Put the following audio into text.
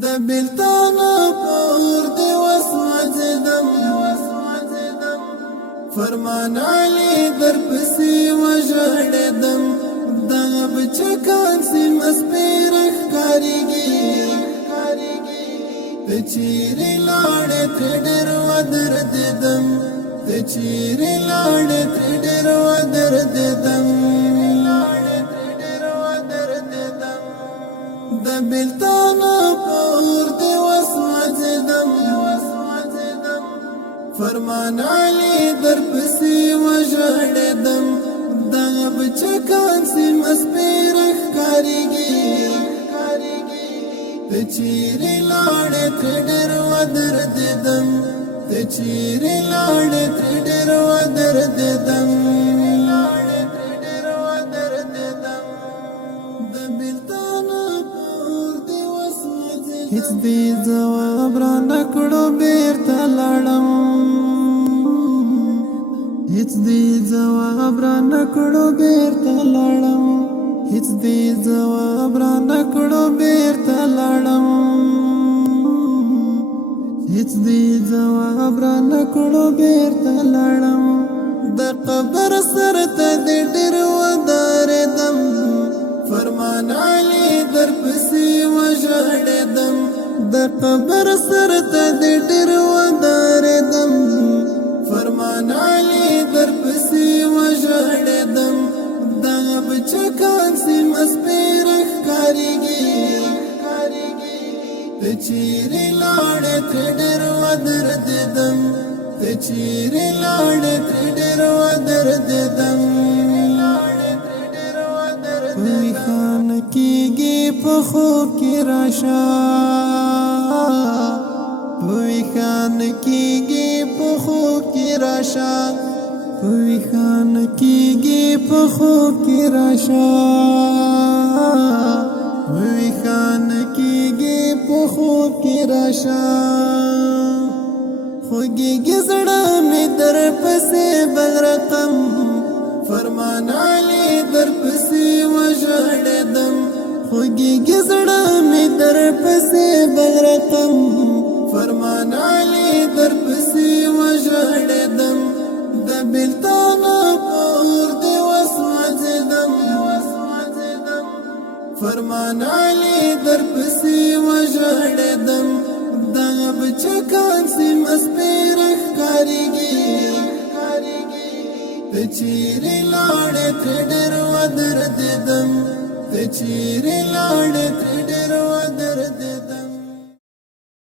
د بلتانه پور دی وسوځیدم فرمان علی در پسې وژړېدم دغه بچکان سیمه سپېره ښکارېږي ته چیرې لاړې ترې ډېر ودرېدم ته چیرې لاړې ترې ډېر ودرېدم د بلتانه پور دی وسوځېدم فرمان علی در پسې وژړېدم دغه بچکان سیمه سپېره ښکارېږي ته چیرې لاړې ترې ډېر ودرېدم ته چیرې لاړې ترې ډېر ودرېدم د بلتانه پور دی وسوځېدم هېڅ دې ځواب رانکړو بېرته لاړم هیڅ دې جواب را نکړو بیرته لاړم هیڅ دې جواب را نکړو بیرته لاړم هیڅ دې جواب را نکړو بیرته لاړم د قبر سر ته دې ډېر ودرېدم فرمان علی در پسې وژړېدم د قبر سر ته دې ډېر ودرېدم فرمان علی در پسې وژړېدم دغه بچکان سیمه سپېره ښکارېږي ته چیرې لاړې ترې ډېر ودرېدم ته چیرې لاړې ترې ډېر ودرېدم ویښانه کېږي په خوب کې راشه ویښانه کېږي په خوب کې راشه ویښانه کېږي په خوب کې راشه ویښانه کېږي په خوب کې راشه خوږېږي زړه مې در پسې بل رقم فرمان علی در پسې وژړېدم خوږېږي زړه مې در پسې بل رقم فرمان علی در پسې وژړېدم د بلتانه پور دی وسوځېدم فرمان علی در پسې وژړېدم دغه بچکان سیمه سپېره ښکارېږي ته چیرې لاړې ترې ډېر ودرېدم ته چیرې لاړې ترې ډېر ودرېدم